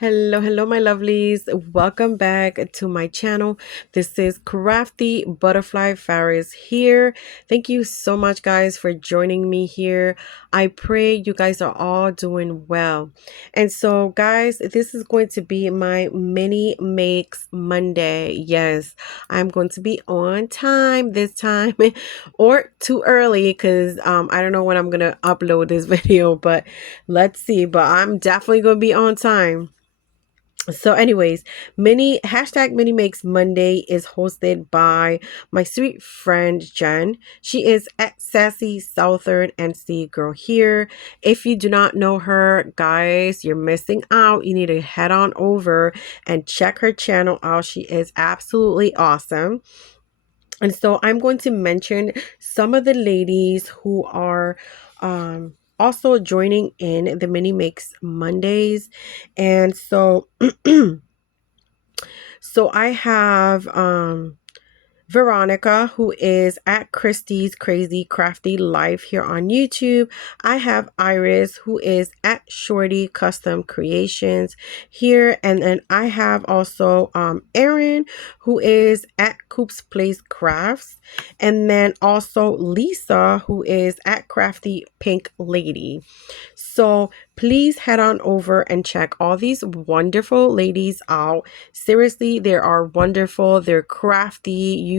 Hello, my lovelies. Welcome back to my channel. This is Crafty Butterfly Faris here. Thank you so much, guys, for joining me here. I pray you guys are all doing well. And so, guys, this is going to be my mini makes Monday. Yes, I'm going to be on time this time or too early because I don't know when I'm going to upload this video, but let's see. But I'm definitely going to be on time. So anyways, mini makes Monday is hosted by my sweet friend Jenn. She is at Sassy Southern NC Girl here. If you do not know her, guys, you're missing out. You need to head on over and check her channel out. She is absolutely awesome. And so I'm going to mention some of the ladies who are also joining in the mini makes Mondays. And so so I have Veronica, who is at Christie's Crazy Crafty Life here on YouTube. I have Iris, who is at Shorty Custom Creations here. And then I have also Erin, who is at Coop's Place Crafts. And then also Lisa, who is at Crafty Pink Lady. So please head on over and check all these wonderful ladies out. Seriously, they are wonderful. They're crafty. You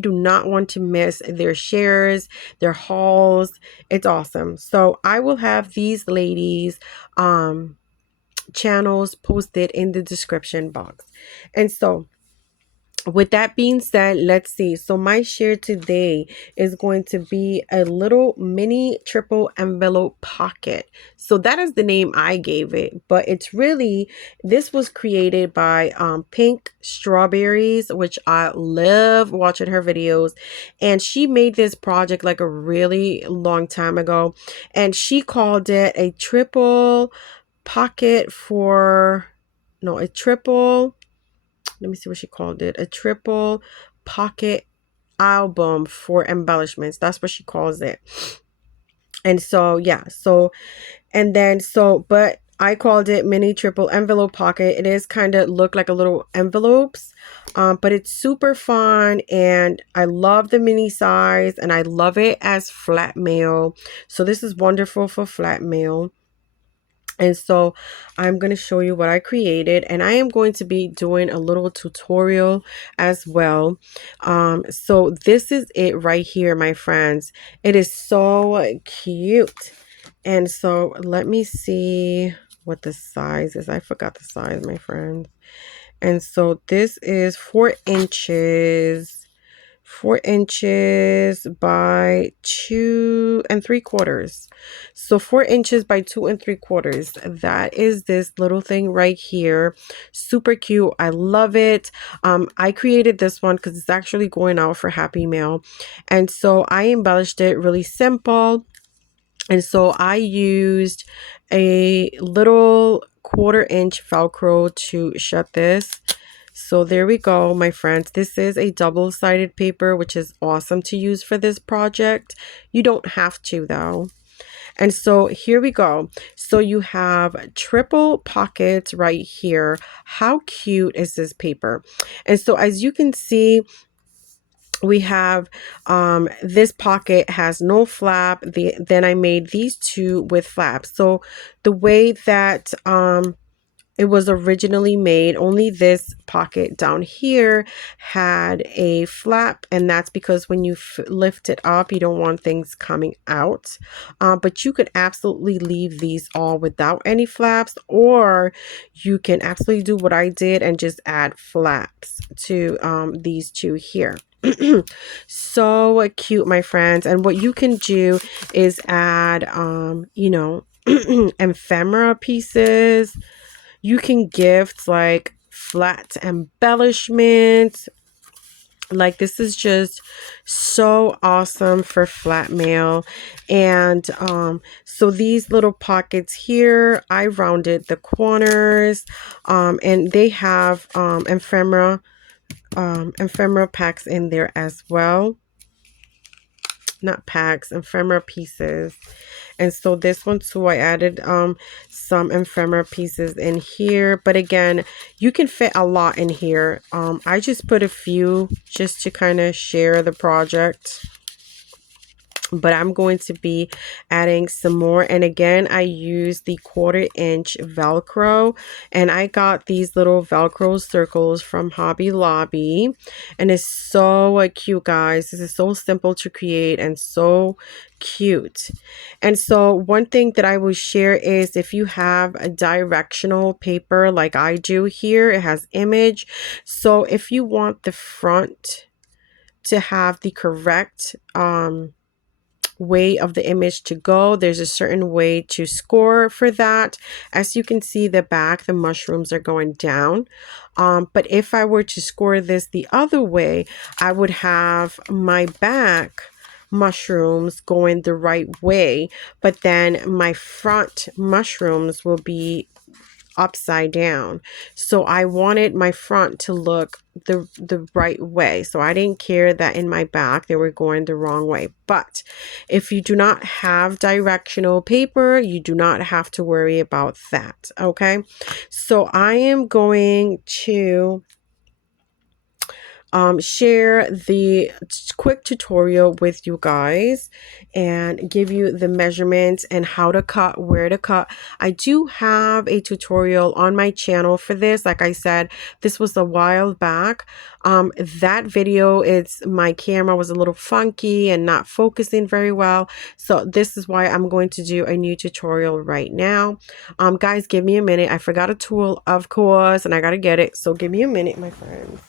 do not want to miss their shares, their hauls. It's awesome. So I will have these ladies channels posted in the description box. And so with that being said, let's see. So my share today is going to be a little mini triple envelope pocket. So that is the name I gave it, but it's really, this was created by Pink Strawberries, which I love watching her videos. And she made this project like a really long time ago, and she called it a triple pocket for, no, a triple, let me see what she called it. A triple pocket album for embellishments. That's what she calls it. And so, yeah. So, and then, so, but I called it mini triple envelope pocket. It is kind of look like a little envelopes, but it's super fun. And I love the mini size and I love it as flat mail. So this is wonderful for flat mail. And so I'm going to show you what I created, and I am going to be doing a little tutorial as well. So this is it right here, my friends. It is so cute. And so let me see what the size is. I forgot the size, my friends. And so this is 4 inches. 4 inches by 2 3/4. So 4 inches by 2 3/4. That is this little thing right here. Super cute. I love it. I created this one because it's actually going out for Happy Mail. And so I embellished it really simple. And so I used a little 1/4 inch Velcro to shut this. So there we go, my friends. This is a double-sided paper, which is awesome to use for this project. You don't have to, though. And so here we go. So you have triple pockets right here. How cute is this paper? And so as you can see, we have this pocket has no flap. Then I made these two with flaps. So the way that it was originally made, only this pocket down here had a flap, and that's because when you lift it up, you don't want things coming out. But you could absolutely leave these all without any flaps, or you can absolutely do what I did and just add flaps to these two here. So cute, my friends. And what you can do is add you know, ephemera pieces. You can gift like flat embellishments. Like this is just so awesome for flat mail. And so these little pockets here, I rounded the corners, and they have ephemera packs in there as well. Not packs, ephemera pieces. And so this one too, I added some ephemera pieces in here. But again, you can fit a lot in here. I just put a few just to kind of share the project. But I'm going to be adding some more. And again, I use the 1/4 inch Velcro, and I got these little Velcro circles from Hobby Lobby, and it's so cute, guys. This is so simple to create and so cute. And so one thing that I will share is if you have a directional paper like I do here, it has image. So if you want the front to have the correct way of the image to go, there's a certain way to score for that. As you can see, the back, the mushrooms are going down, but if I were to score this the other way, I would have my back mushrooms going the right way, but then my front mushrooms will be upside down. So I wanted my front to look the right way. So I didn't care that in my back they were going the wrong way. But if you do not have directional paper, you do not have to worry about that. Okay. So I am going to share the quick tutorial with you guys and give you the measurements and how to cut, where to cut. I do have a tutorial on my channel for this. Like I said, this was a while back. That video, my camera was a little funky and not focusing very well. So this is why I'm going to do a new tutorial right now. Guys, give me a minute. I forgot a tool, of course, and I got to get it. So give me a minute, my friends.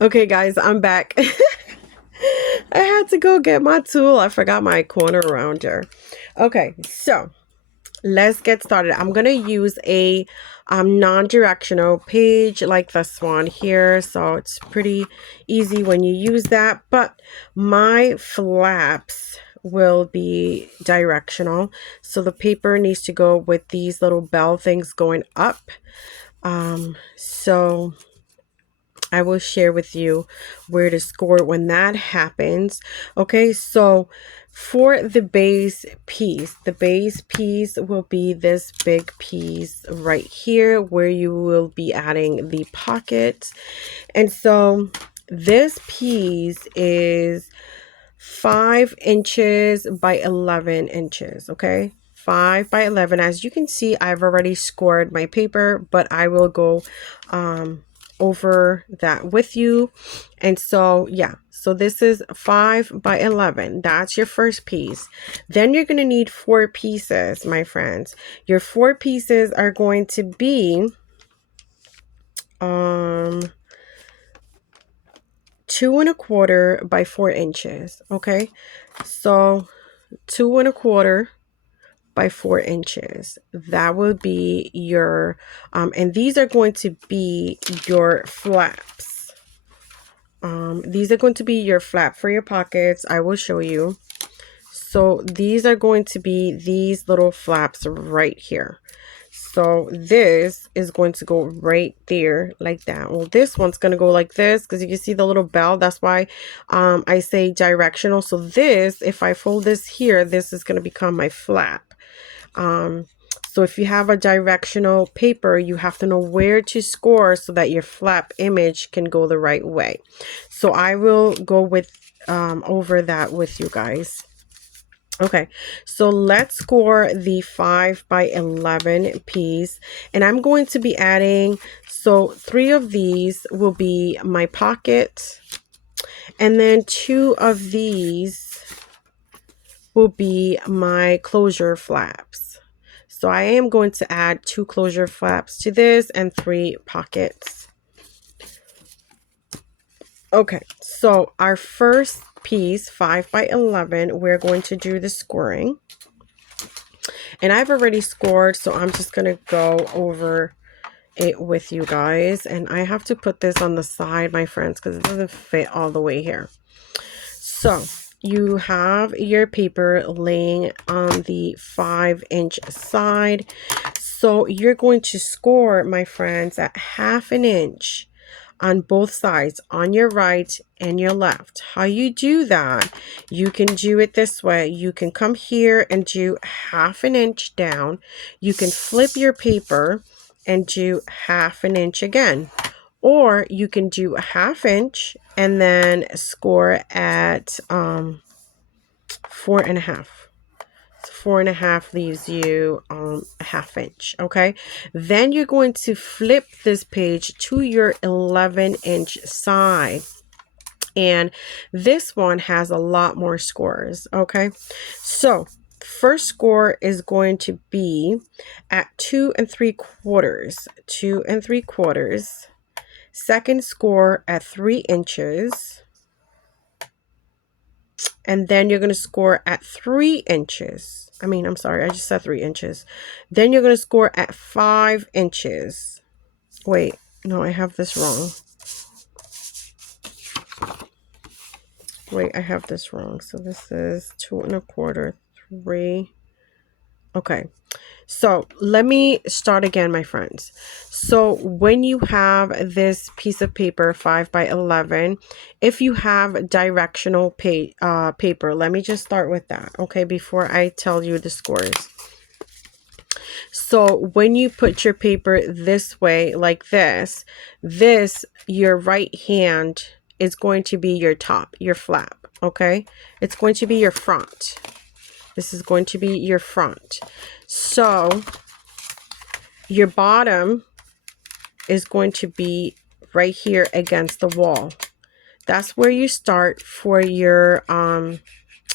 Okay, guys, I'm back. I had to go get my tool. I forgot my corner rounder. Okay, so let's get started. I'm going to use a non-directional page like this one here. So it's pretty easy when you use that. But my flaps will be directional. So the paper needs to go with these little bell things going up. So I will share with you where to score when that happens. Okay, so for the base piece will be this big piece right here where you will be adding the pocket. And so this piece is 5 inches by 11 inches. Okay, 5 by 11. As you can see, I've already scored my paper, but I will go over that with you. And so yeah, so this is 5 by 11. That's your first piece. Then you're going to need 4 pieces, my friends. Your 4 pieces are going to be 2 1/4 by 4 inches. Okay, so 2 1/4 by 4 inches. That will be your and these are going to be your flaps. These are going to be your flap for your pockets. I will show you. So these are going to be these little flaps right here. So this is going to go right there like that. Well, this one's going to go like this because you can see the little bell. That's why I say directional. So this, if I fold this here, this is going to become my flap. So if you have a directional paper, you have to know where to score so that your flap image can go the right way. So I will go with over that with you guys. Okay, so let's score the 5 by 11 piece, and I'm going to be adding, so 3 of these will be my pocket, and then 2 of these will be my closure flaps. So I am going to add 2 closure flaps to this and 3 pockets. Okay, so our first piece, 5 by 11, we're going to do the scoring. And I've already scored, so I'm just going to go over it with you guys. And I have to put this on the side, my friends, because it doesn't fit all the way here. So you have your paper laying on the 5-inch side. So you're going to score, my friends, at 1/2 inch on both sides, on your right and your left. How you do that, you can do it this way. You can come here and do 1/2 inch down. You can flip your paper and do 1/2 inch again. Or you can do 1/2 inch and then score at 4.5. 4.5 leaves you 1/2 inch. Okay, then you're going to flip this page to your 11-inch side, and this one has a lot more scores. Okay, so first score is going to be at 2 3/4, 2 3/4. Second score at 3 inches, and then you're going to score at 3 inches. I'm sorry, I just said 3 inches. Then you're going to score at 5 inches. Wait, no, I have this wrong. Wait, I have this wrong. So this is 2 1/4, 3. Okay. So let me start again, my friends. So when you have this piece of paper, 5 by 11, if you have directional paper, let me just start with that, okay, before I tell you the scores. So when you put your paper this way, like this, your right hand is going to be your top, your flap, okay? It's going to be your front. This is going to be your front. So your bottom is going to be right here against the wall. That's where you start for your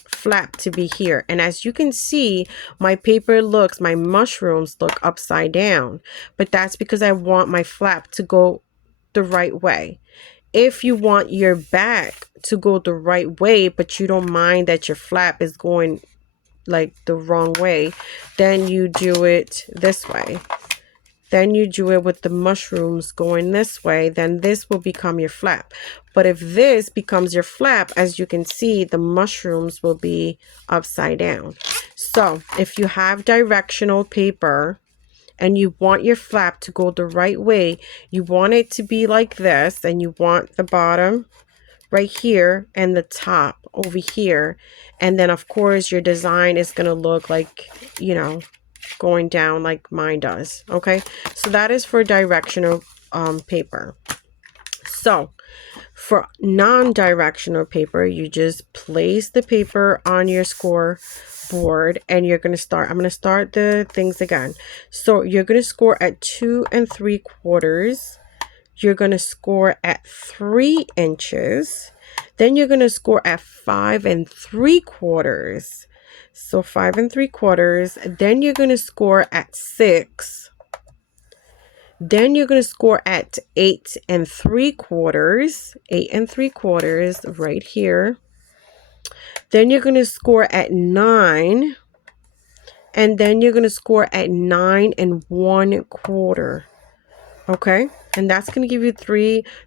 flap to be here. And as you can see, my mushrooms look upside down. But that's because I want my flap to go the right way. If you want your back to go the right way, but you don't mind that your flap is going like the wrong way, then you do it this way. Then you do it with the mushrooms going this way, then this will become your flap. But if this becomes your flap, as you can see, the mushrooms will be upside down. So if you have directional paper and you want your flap to go the right way, you want it to be like this, and you want the bottom right here and the top over here. And then of course your design is going to look like, going down like mine does. Okay, so that is for directional paper. So for non-directional paper, you just place the paper on your score board, and you're going to start. I'm going to start the things again. So you're going to score at 2 3/4. You're going to score at 3 inches. Then you're going to score at 5 3/4. So 5 3/4. Then you're going to score at 6. Then you're going to score at 8 3/4. 8 3/4 right here. Then you're going to score at 9. And then you're going to score at 9 1/4. Okay, and that's going to give you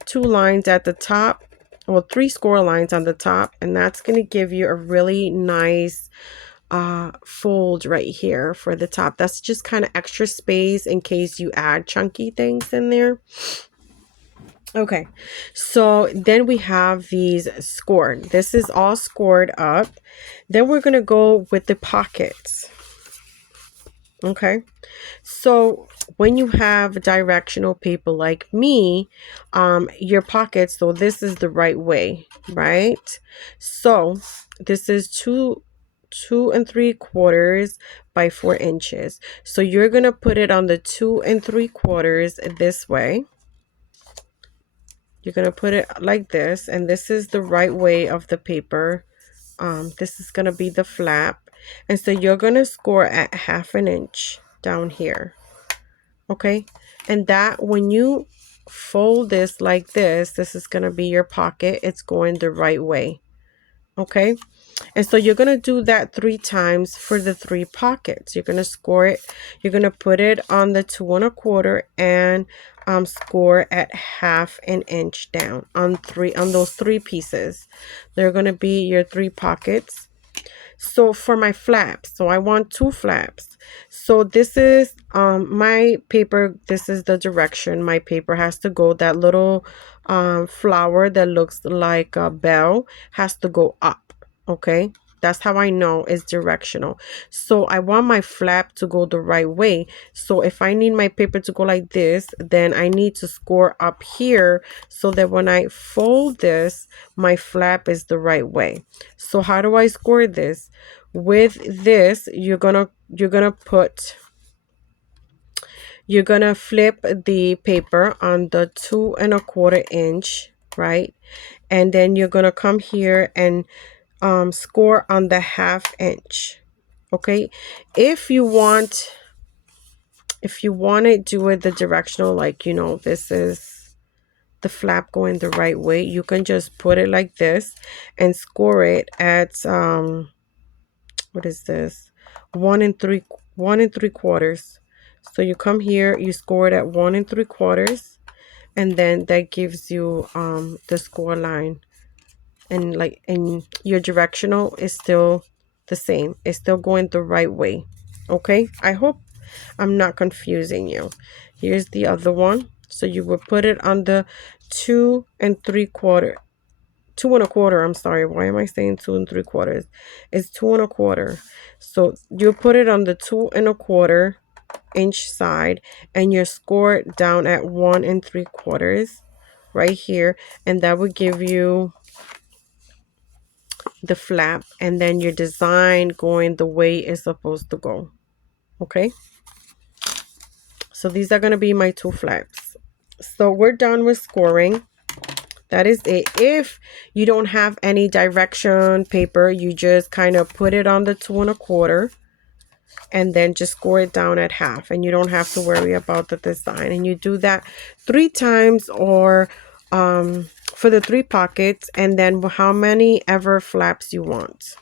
2 lines at the top, well, 3 score lines on the top, and that's going to give you a really nice fold right here for the top. That's just kind of extra space in case you add chunky things in there. Okay, so then we have these scored. This is all scored up. Then we're going to go with the pockets. Okay, so when you have directional paper like me, your pockets, so this is the right way, right? So this is 2 3/4 by 4 inches. So you're going to put it on the 2 3/4 this way. You're going to put it like this, and this is the right way of the paper. This is going to be the flap. And so you're going to score at 1/2 inch down here. Okay, and that when you fold this like this is going to be your pocket. It's going the right way. Okay, and so you're going to do that 3 times for the 3 pockets. You're going to score it. You're going to put it on the 2 1/4 and score at 1/2 inch down on those 3 pieces. They're going to be your 3 pockets. So for my flaps, so I want 2 flaps. So this is my paper. This is the direction my paper has to go. That little flower that looks like a bell has to go up. Okay, that's how I know it's directional. So I want my flap to go the right way. So if I need my paper to go like this, then I need to score up here so that when I fold this, my flap is the right way. So how do I score this? With this, you're gonna flip the paper on the 2¼ inch, right? And then you're gonna come here and score on the 1/2 inch. Okay, if you want to do it the directional, like, you know, this is the flap going the right way, you can just put it like this and score it at what is this, 1 3/4. So you come here, you score it at 1 3/4, and then that gives you the score line. And your directional is still the same, it's still going the right way. Okay, I hope I'm not confusing you. Here's the other one. So you would put it on the 2 3/4, 2 1/4. I'm sorry, why am I saying 2 3/4? It's 2 1/4. So you put it on the 2 1/4 inch side, and you score it down at 1 3/4 right here, and that would give you the flap, and then your design going the way it's supposed to go. Okay, so these are going to be my 2 flaps. So we're done with scoring. That is it. If you don't have any direction paper, you just kind of put it on the 2 1/4 and then just score it down at 1/2, and you don't have to worry about the design. And you do that 3 times, or for the 3 pockets, and then how many ever flaps you want.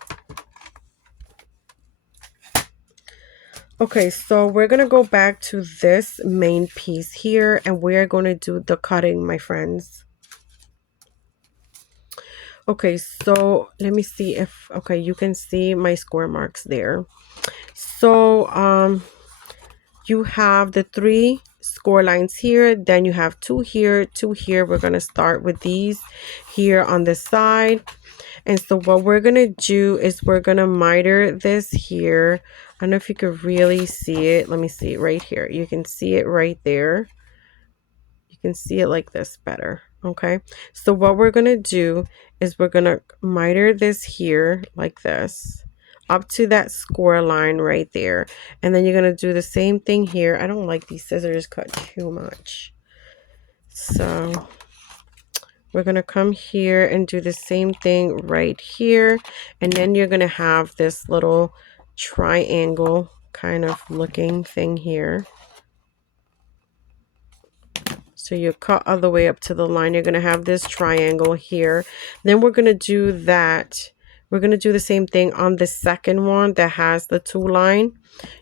Okay, so we're gonna go back to this main piece here, and we're gonna do the cutting, my friends. Okay, so let me see if, okay, you can see my score marks there. So you have the 3 score lines here, then you have 2 here, 2 here. We're gonna start with these here on the side. And so what we're gonna do is we're gonna miter this here. I don't know if you could really see it. Let me see it right here. You can see it right there. You can see it like this better. Okay, so what we're gonna do is we're gonna miter this here like this up to that score line right there, and then you're gonna do the same thing here. I don't like these scissors cut too much, so we're gonna come here and do the same thing right here, and then you're gonna have this little triangle kind of looking thing here. So you cut all the way up to the line. You're going to have this triangle here. Then we're going to do that. We're going to do the same thing on the second one that has the 2 line.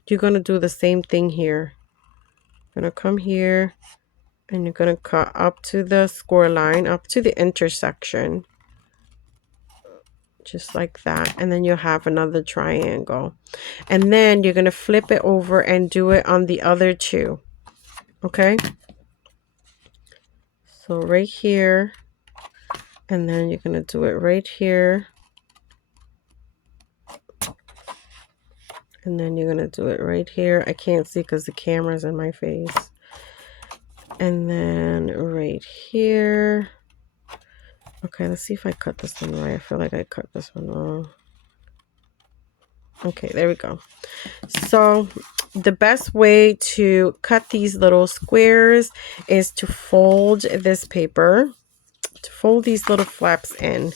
You're going to do the same thing here. You're going to come here and you're going to cut up to the score line, up to the intersection. Just like that. And then you'll have another triangle. And then you're going to flip it over and do it on the other 2. Okay? So right here, and then you're going to do it right here. And then you're going to do it right here. I can't see because the camera's in my face. And then right here. Okay, let's see if I cut this one right. I feel like I cut this one wrong. Okay, there we go. So the best way to cut these little squares is to fold this paper, to fold these little flaps in.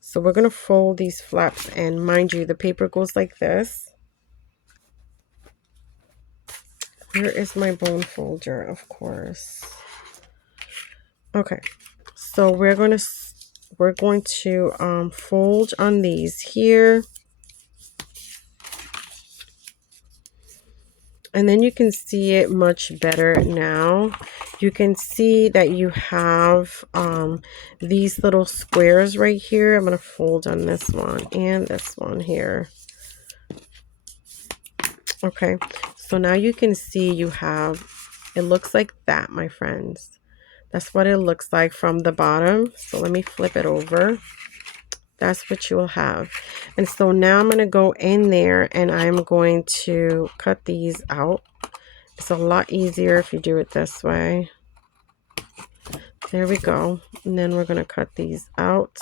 So we're going to fold these flaps in. Mind you, the paper goes like this. Where is my bone folder? Of course. Okay, so we're going to fold on these here. And then you can see it much better now. You can see that you have these little squares right here. I'm going to fold on this one and this one here. Okay, so now you can see you have, it looks like that, my friends. That's what it looks like from the bottom. So let me flip it over. That's what you will have. And so now I'm going to go in there and I'm going to cut these out. It's a lot easier if you do it this way. There we go. And then we're going to cut these out.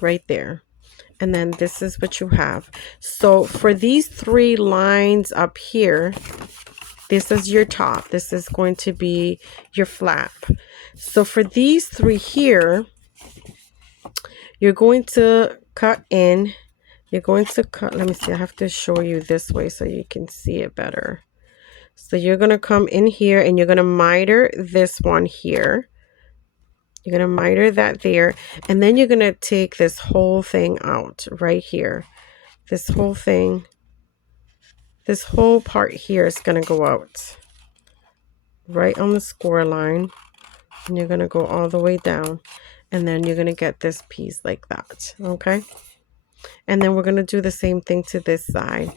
Right there. And then this is what you have. So for these 3 lines up here, this is your top. This is going to be your flap. So for these 3 here, you're going to cut in. You're going to cut, let me see, I have to show you this way so you can see it better. So you're going to come in here and you're going to miter this one here. You're going to miter that there. And then you're going to take this whole thing out right here. This whole thing, this whole part here is going to go out right on the score line. And you're going to go all the way down. And then you're going to get this piece like that. Okay. And then we're going to do the same thing to this side.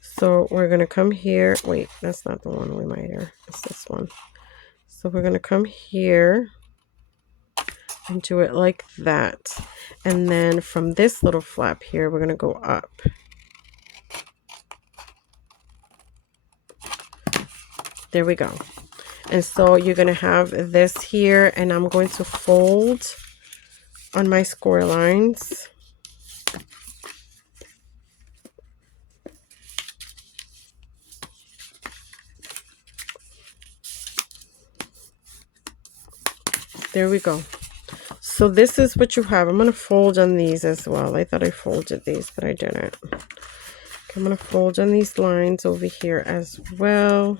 So we're going to come here. Wait, that's not the one we miter. It's this one. So we're going to come here and do it like that. And then from this little flap here, we're going to go up. There we go. And so you're going to have this here, and I'm going to fold on my score lines. There we go. So this is what you have. I'm going to fold on these as well. I thought I folded these, but I didn't. I'm going to fold on these lines over here as well.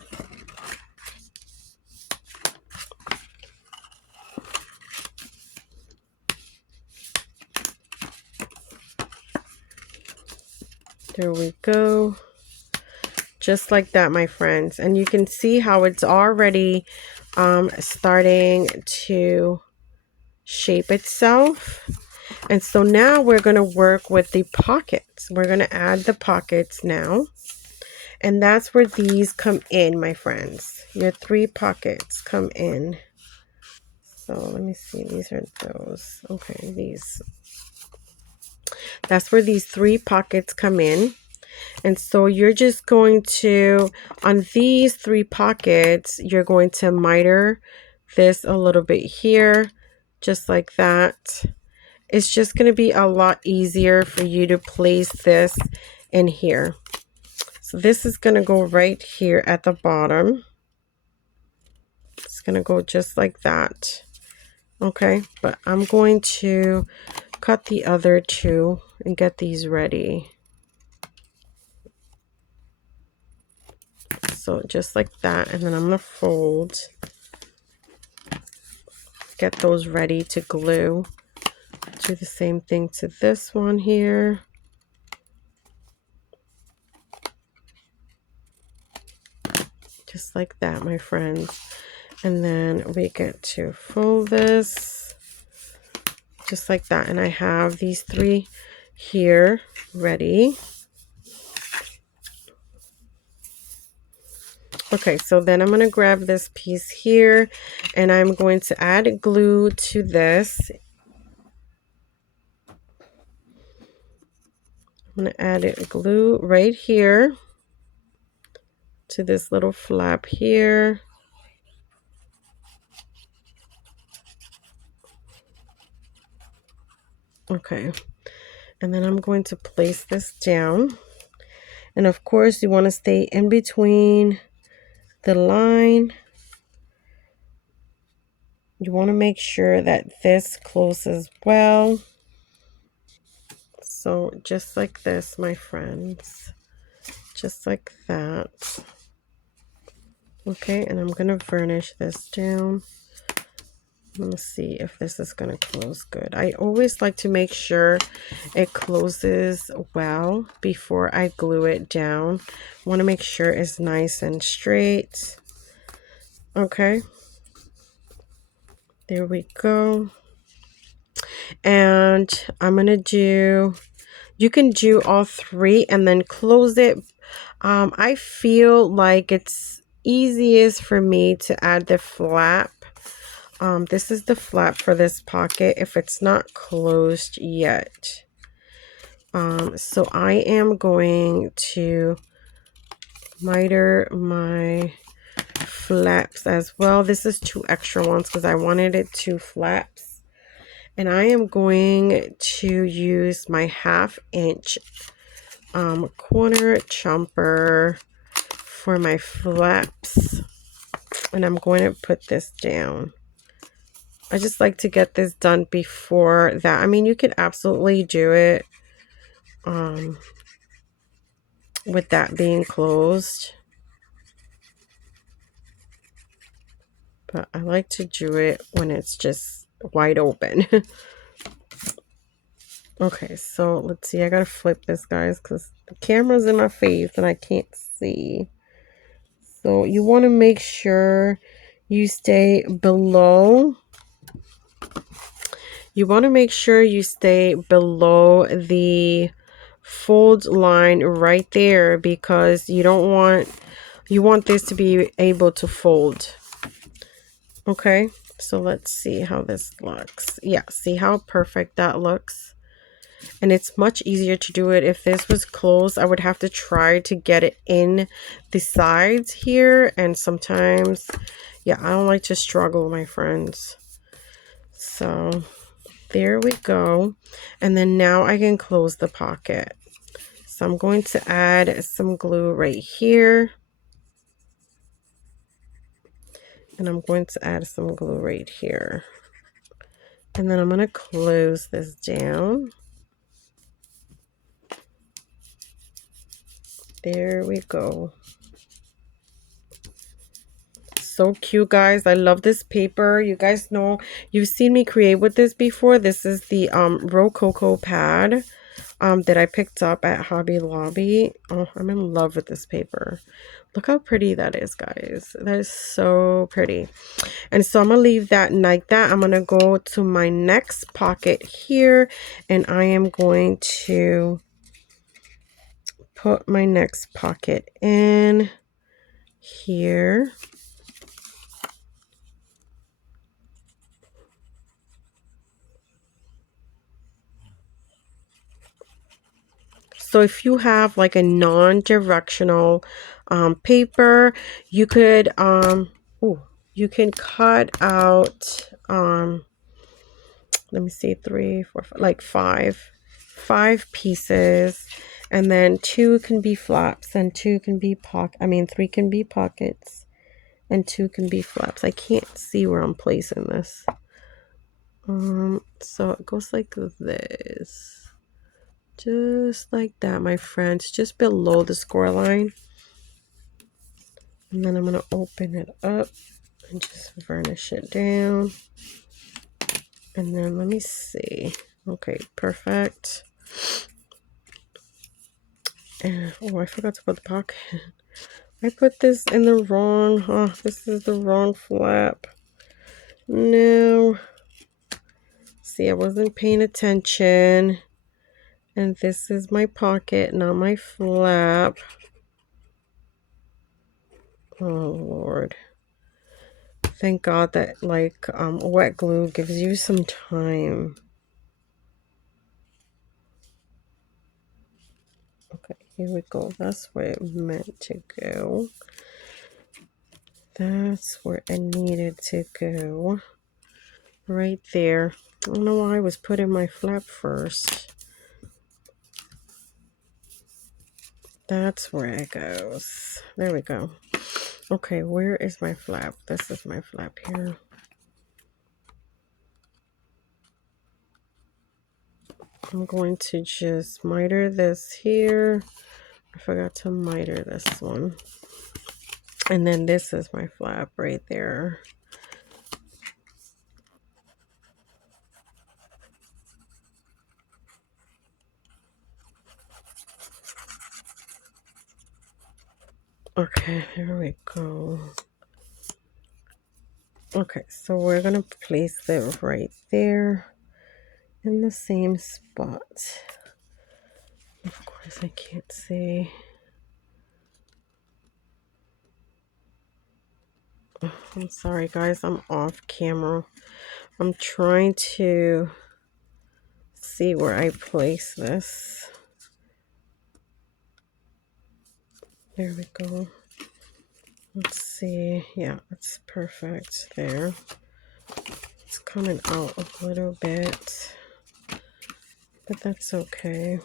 There we go. Just like that, my friends. And you can see how it's already starting to shape itself. And so now we're going to work with the pockets. We're going to add the pockets now. And that's where these come in, my friends. Your 3 pockets come in. So let me see. These are those. Okay, these. That's where these 3 pockets come in. And so you're just going to, on these 3 pockets, you're going to miter this a little bit here, just like that. It's just going to be a lot easier for you to place this in here. So this is going to go right here at the bottom. It's going to go just like that. Okay, but I'm going to cut the other 2 and get these ready. So just like that, and then I'm going to fold, get those ready to glue. Do the same thing to this one here. Just like that, my friends. And then we get to fold this just like that. And I have these 3 here ready. Okay, so then I'm going to grab this piece here and I'm going to add glue to this. I'm going to add it glue right here to this little flap here. Okay, and then I'm going to place this down. And of course, you want to stay in between the line. You want to make sure that this closes well. So just like this, my friends. Just like that. Okay, and I'm going to varnish this down. Let's see if this is going to close good. I always like to make sure it closes well before I glue it down. I want to make sure it's nice and straight. Okay. There we go. And I'm going to do, you can do all 3 and then close it I feel like it's easiest for me to add the flap. This is the flap for this pocket if it's not closed yet. So I am going to miter my flaps as well. This is 2 extra ones because I wanted it 2 flaps. And I am going to use my 1/2 inch corner chomper for my flaps. And I'm going to put this down. I just like to get this done before that. I mean, you could absolutely do it with that being closed. But I like to do it when it's just wide open. Okay, so let's see. I gotta flip this, guys, because the camera's in my face and I can't see. So you want to make sure you stay below. You want to make sure you stay below the fold line right there because you want this to be able to fold. Okay, so let's see how this looks. Yeah, see how perfect that looks? And it's much easier to do it. If this was closed, I would have to try to get it in the sides here. And sometimes, yeah, I don't like to struggle, my friends. So there we go. And then now I can close the pocket. So I'm going to add some glue right here. And I'm going to add some glue right here. And then I'm going to close this down. There we go. So cute, guys. I love this paper. You guys know, you've seen me create with this before. This is the Rococo pad that I picked up at Hobby Lobby. Oh, I'm in love with this paper. Look how pretty that is, guys. That is so pretty. And so I'm going to leave that like that. I'm going to go to my next pocket here. And I am going to put my next pocket in here. So if you have like a non-directional paper, you could you can cut out let me see, 3, 4, 5, like five pieces, and then 2 can be flaps and 2 can be 3 can be pockets and 2 can be flaps. I can't see where I'm placing this. So it goes like this. Just like that, my friends, just below the score line. And then I'm going to open it up and just varnish it down. And then let me see. Okay, perfect. And, oh, I forgot to put the pocket. I put this in the wrong, this is the wrong flap. No. See, I wasn't paying attention. And this is my pocket, not my flap. Oh, Lord. Thank God that, like, wet glue gives you some time. Okay, here we go. That's where it meant to go. That's where it needed to go. Right there. I don't know why I was putting my flap first. That's where it goes. There we go. Okay, where is my flap? This is my flap here. I'm going to just miter this here. I forgot to miter this one. And then this is my flap right there. Okay, there we go. Okay, so we're going to place it right there in the same spot. Of course, I can't see. I'm sorry guys, I'm off camera. I'm trying to see where I place this. There we go. Let's see. Yeah, it's perfect there. It's coming out a little bit, but that's okay.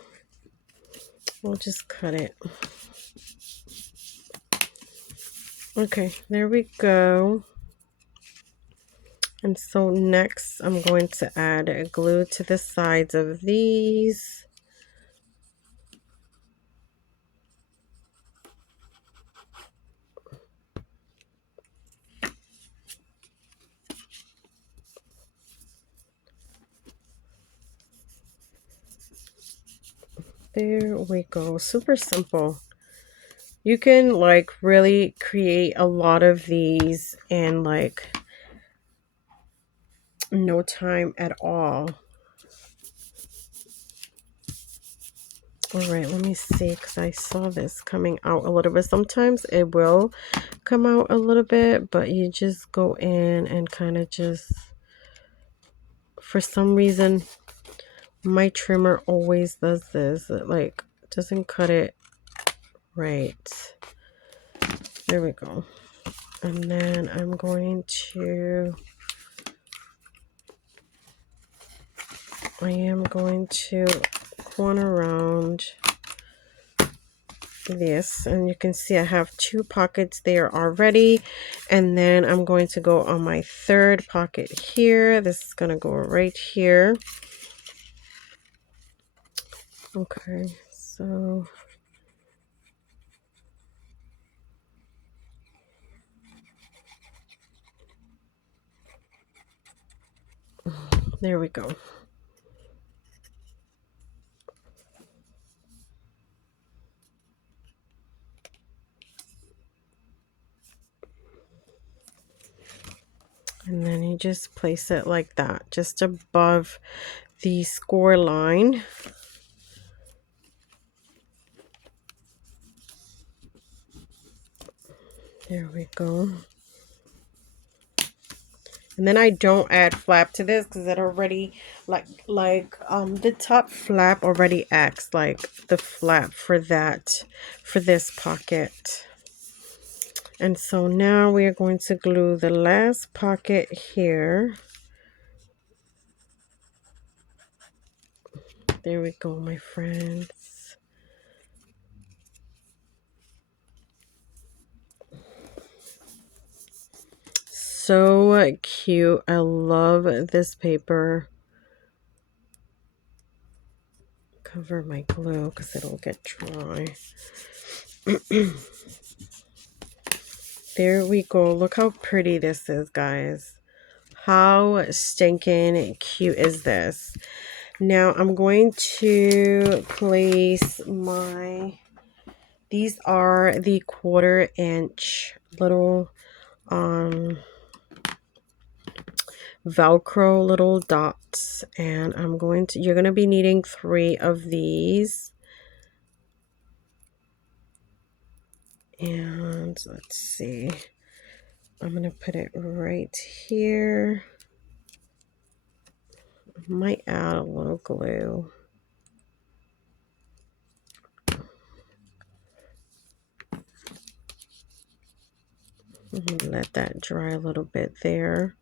We'll just cut it. Okay, there we go. And so next I'm going to add a glue to the sides of these. There we go. Super simple. You can like really create a lot of these in like no time at all. All right, let me see, because I saw this coming out a little bit. Sometimes it will come out a little bit, but you just go in and kind of just, for some reason, my trimmer always does this. It like doesn't cut it right. There we go. And then I'm going to, I am going to corner around this, and you can see I have 2 pockets there already, and then I'm going to go on my 3rd pocket here. This is going to go right here. Okay, so there we go. And then you just place it like that, just above the score line. There we go. And then I don't add flap to this because it already the top flap already acts like the flap for this pocket. And so now we are going to glue the last pocket here. There we go, my friends. So cute. I love this paper. Cover my glue because it'll get dry. There we go. Look how pretty this is, guys. How stinking cute is this? Now I'm going to place these are the 1/4 inch little Velcro little dots, and you're going to be needing 3 of these. And let's see, I'm going to put it right here. I might add a little glue. Let that dry a little bit there.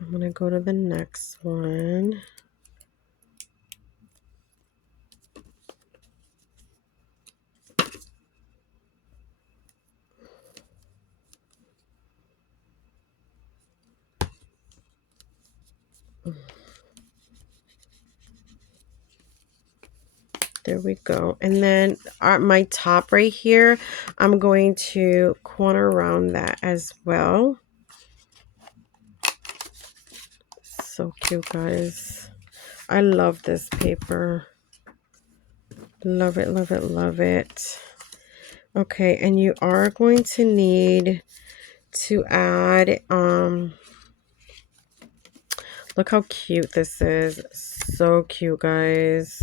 I'm going to go to the next one. There we go. And then my top right here, I'm going to corner around that as well. So cute, guys. I love this paper. Love it, love it, love it. Okay, and you are going to need to add, look how cute this is. So cute, guys.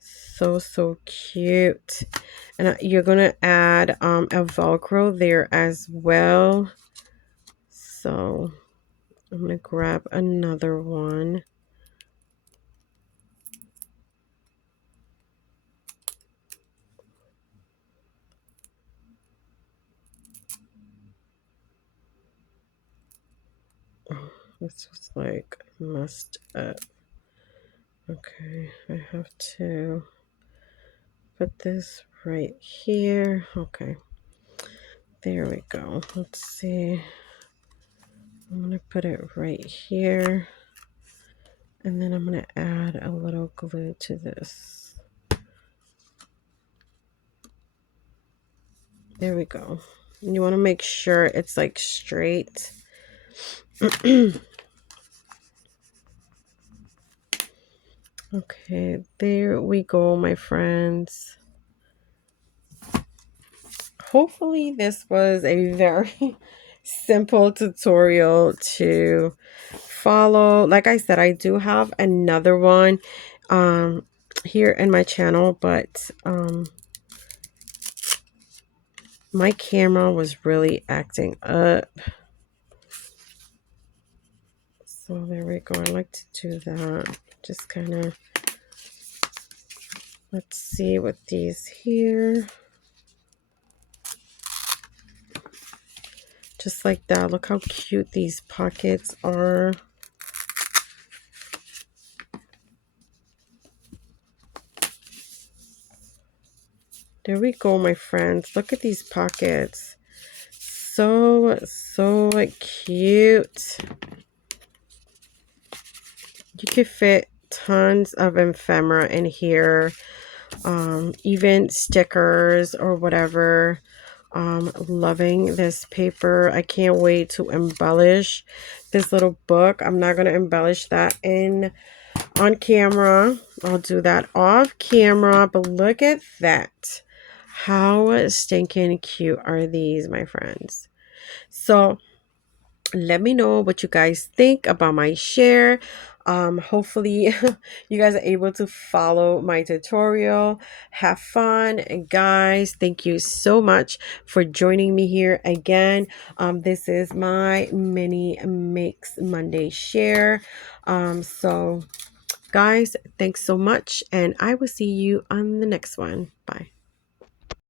So cute. And you're going to add a Velcro there as well. So I'm going to grab another one. Oh, this was like messed up. Okay, I have to put this right here. Okay, there we go. Let's see. I'm going to put it right here. And then I'm going to add a little glue to this. There we go. You want to make sure it's like straight. Okay, there we go, my friends. Hopefully this was a very simple tutorial to follow. Like I said, I do have another one here in my channel, but my camera was really acting up. So there we go. I like to do that. Just kind of, let's see with these here. Just like that. Look how cute these pockets are. There we go, my friends. Look at these pockets. So cute. You could fit tons of ephemera in here. Even stickers or whatever. Loving this paper. I can't wait to embellish this little book. I'm not going to embellish that on camera. I'll do that off camera. But look at that. How stinking cute are these, my friends? So let me know what you guys think about my share. Hopefully you guys are able to follow my tutorial. Have fun, and guys, thank you so much for joining me here again. This is my mini Makes Monday share. So guys, thanks so much, and I will see you on the next one. Bye.